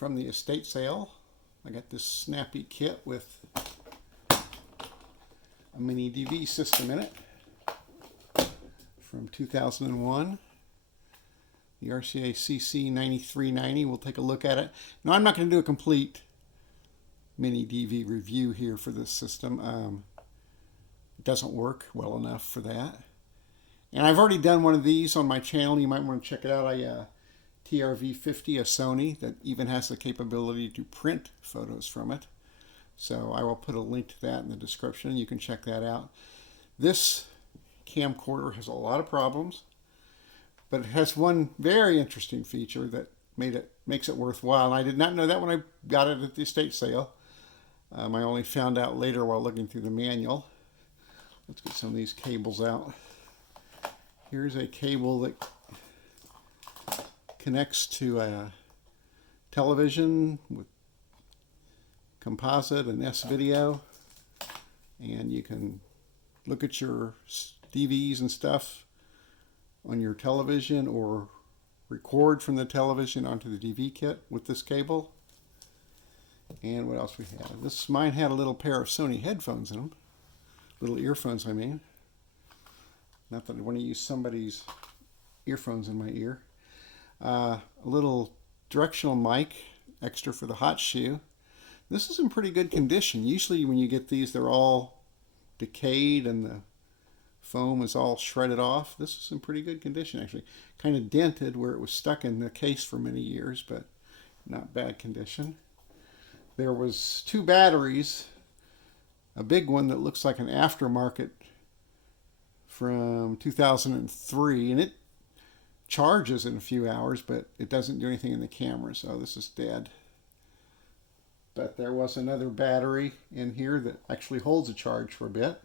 from the estate sale. I got this snappy kit with a MiniDV system in it from 2001. The RCA CC9390. We'll take a look at it. Now, I'm not going to do a complete MiniDV review here for this system. It doesn't work well enough for that. And I've already done one of these on my channel. You might want to check it out. TRV50, a Sony, that even has the capability to print photos from it. So I will put a link to that in the description. You can check that out. This camcorder has a lot of problems, but it has one very interesting feature that makes it worthwhile. And I did not know that when I got it at the estate sale. I only found out later while looking through the manual. Let's get some of these cables out. Here's a cable that connects to a television with composite and S-video, and you can look at your DVs and stuff on your television or record from the television onto the DV kit with this cable. And what else we have? Mine had a little pair of Sony headphones in them, little earphones I mean. Not that I want to use somebody's earphones in my ear. A little directional mic, extra for the hot shoe. This is in pretty good condition. Usually when you get these, they're all decayed and the foam is all shredded off. This is in pretty good condition, actually. Kind of dented where it was stuck in the case for many years, but not bad condition. There was 2 batteries, a big one that looks like an aftermarket from 2003, and it charges in a few hours, but it doesn't do anything in the camera, so this is dead. But there was another battery in here that actually holds a charge for a bit.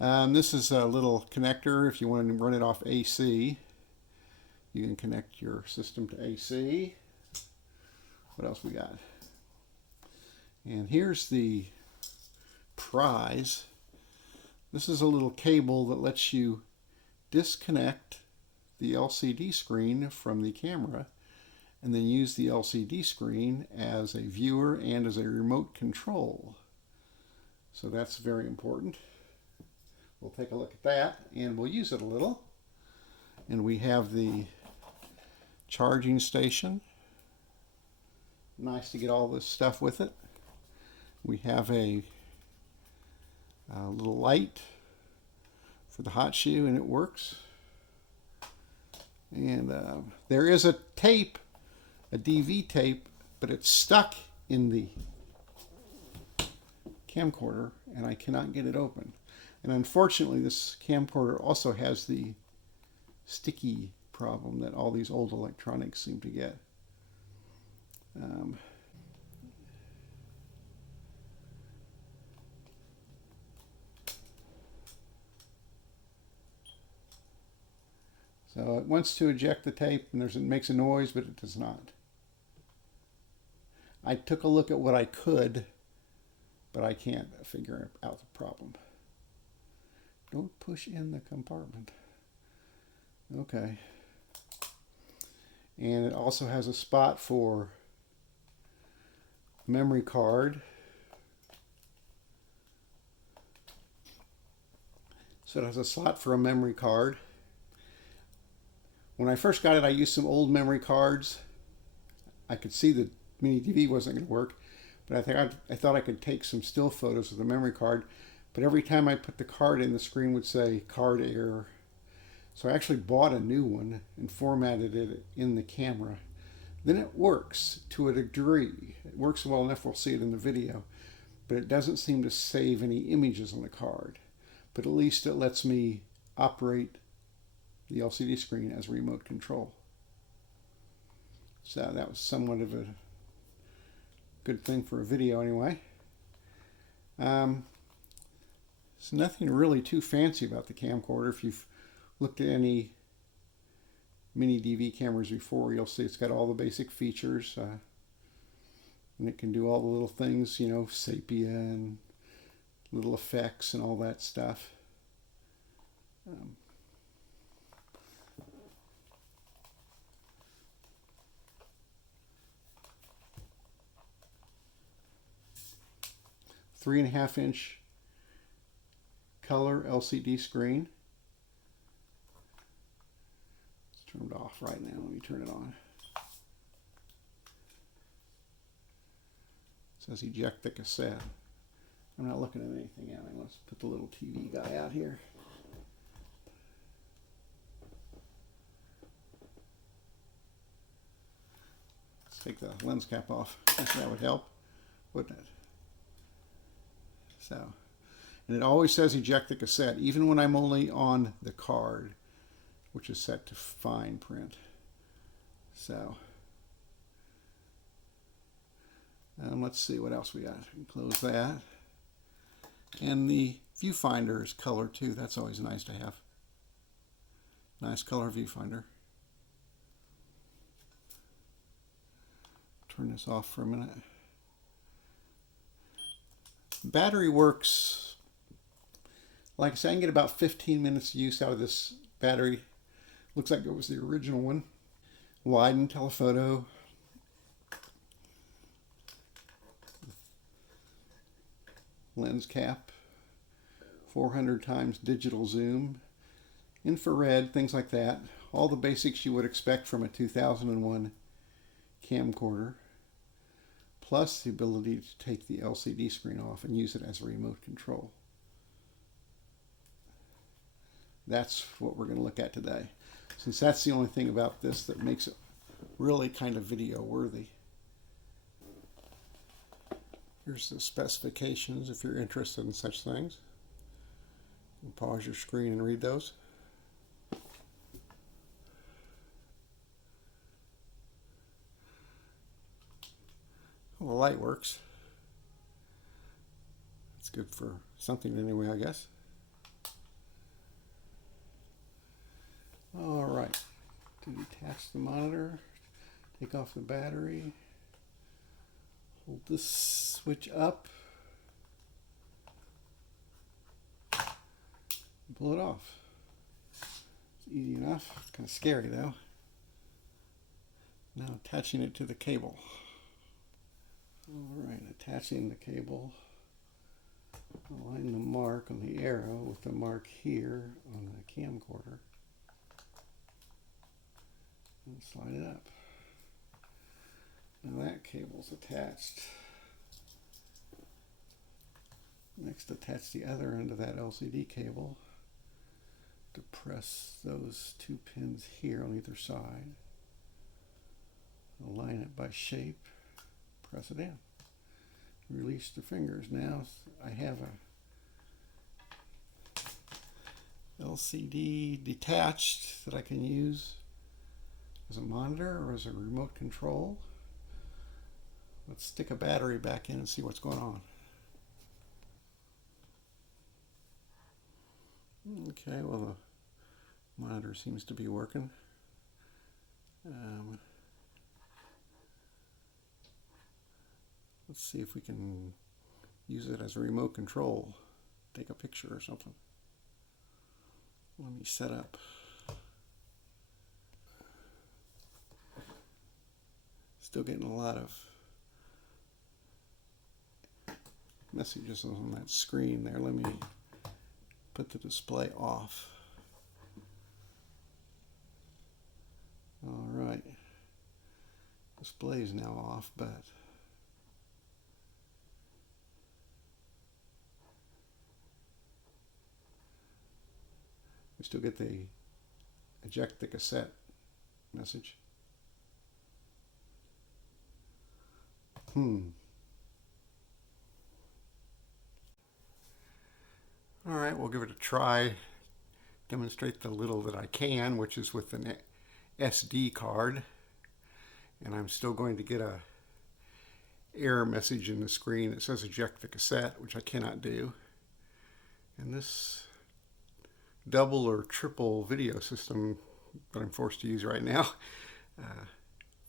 This is a little connector if you want to run it off AC. You can connect your system to AC. What else we got? And here's the prize. This is a little cable that lets you disconnect the LCD screen from the camera and then use the LCD screen as a viewer and as a remote control. So that's very important. We'll take a look at that and we'll use it a little. And we have the charging station. Nice to get all this stuff with it. We have a little light for the hot shoe, and it works. And there is a tape, a DV tape, but it's stuck in the camcorder and I cannot get it open. And unfortunately this camcorder also has the sticky problem that all these old electronics seem to get. So it wants to eject the tape, and it makes a noise, but it does not. I took a look at what I could, but I can't figure out the problem. Don't push in the compartment. Okay. And it also has a spot for memory card. So it has a slot for a memory card. When I first got it, I used some old memory cards. I could see the MiniDV wasn't going to work, but I thought I could take some still photos with the memory card. But every time I put the card in, the screen would say card error. So I actually bought a new one and formatted it in the camera. Then it works to a degree. It works well enough, we'll see it in the video, but it doesn't seem to save any images on the card. But at least it lets me operate the LCD screen as a remote control. So that was somewhat of a good thing for a video anyway. There's nothing really too fancy about the camcorder. If you've looked at any MiniDV cameras before, you'll see it's got all the basic features. And it can do all the little things, you know, sepia and little effects and all that stuff. 3.5-inch color LCD screen. It's turned off right now. Let me turn it on. It says eject the cassette. I'm not looking at anything at it. Let's put the little TV guy out here. Let's take the lens cap off. I think that would help, wouldn't it? So, and it always says eject the cassette, even when I'm only on the card, which is set to fine print. So, let's see what else we got. Close that. And the viewfinder is color too. That's always nice to have. Nice color viewfinder. Turn this off for a minute. Battery works, like I said, I can get about 15 minutes use out of this battery. Looks like it was the original one. Widen telephoto. Lens cap. 400 times digital zoom. Infrared, things like that. All the basics you would expect from a 2001 camcorder. Plus the ability to take the LCD screen off and use it as a remote control. That's what we're going to look at today, since that's the only thing about this that makes it really kind of video worthy. Here's the specifications if you're interested in such things. You can pause your screen and read those. Well, the light works. It's good for something anyway, I guess. All right, to detach the monitor, take off the battery, hold this switch up, and pull it off. It's easy enough. It's kind of scary though. Now attaching it to the cable. All right, attaching the cable. Align the mark on the arrow with the mark here on the camcorder. And slide it up. Now that cable's attached. Next, attach the other end of that LCD cable to press those two pins here on either side. Align it by shape. Press it in. Release the fingers. Now I have a LCD detached that I can use as a monitor or as a remote control. Let's stick a battery back in and see what's going on. Okay, well the monitor seems to be working. Let's see if we can use it as a remote control. Take a picture or something. Let me set up. Still getting a lot of messages on that screen there. Let me put the display off. All right. Display is now off, but we still get the eject the cassette message. All right, we'll give it a try. Demonstrate the little that I can, which is with an SD card. And I'm still going to get a error message in the screen that says eject the cassette, which I cannot do. And this double or triple video system that I'm forced to use right now,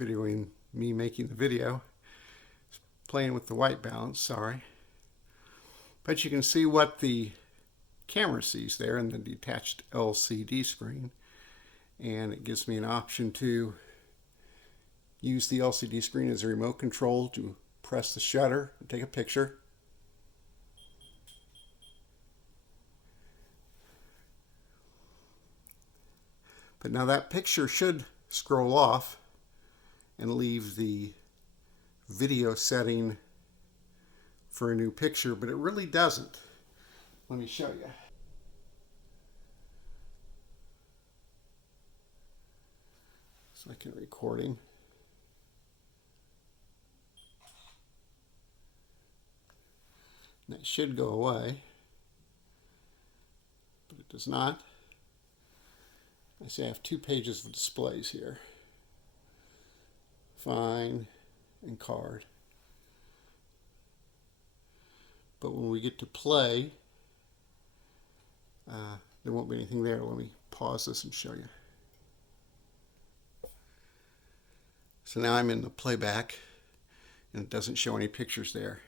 videoing me making the video, it's playing with the white balance, sorry. But you can see what the camera sees there in the detached LCD screen, and it gives me an option to use the LCD screen as a remote control to press the shutter and take a picture. But now that picture should scroll off and leave the video setting for a new picture, but it really doesn't. Let me show you. Second recording. That should go away, but it does not. I see I have 2 pages of displays here. Fine and card. But when we get to play, there won't be anything there. Let me pause this and show you. So now I'm in the playback and it doesn't show any pictures there.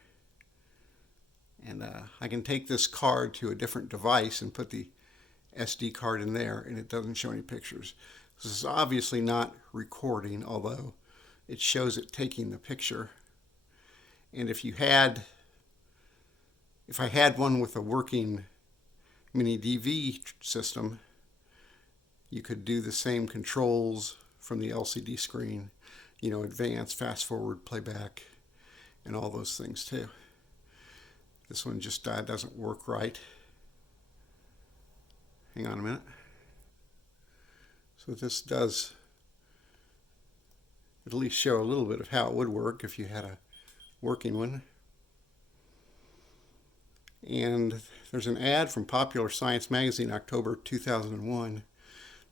And I can take this card to a different device and put the SD card in there and it doesn't show any pictures. This is obviously not recording, although it shows it taking the picture. And if I had one with a working MiniDV system, you could do the same controls from the LCD screen, you know, advance, fast forward, playback, and all those things too. This one just doesn't work right. Hang on a minute. So this does at least show a little bit of how it would work if you had a working one. And there's an ad from Popular Science magazine, October 2001,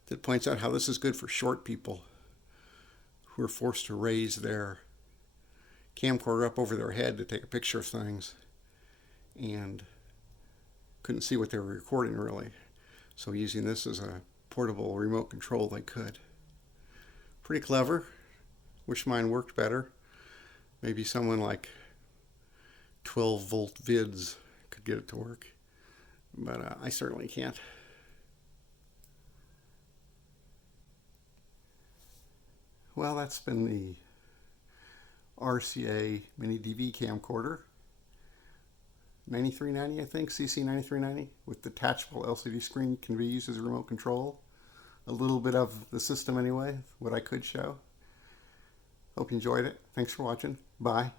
that points out how this is good for short people who are forced to raise their camcorder up over their head to take a picture of things and couldn't see what they were recording really. So using this as a portable remote control, they could. Pretty clever. Wish mine worked better. Maybe someone like 12-volt vids could get it to work, but I certainly can't. Well, that's been the RCA MiniDV camcorder. 9390, I think, CC9390, with detachable LCD screen, can be used as a remote control. A little bit of the system anyway, what I could show. Hope you enjoyed it. Thanks for watching. Bye.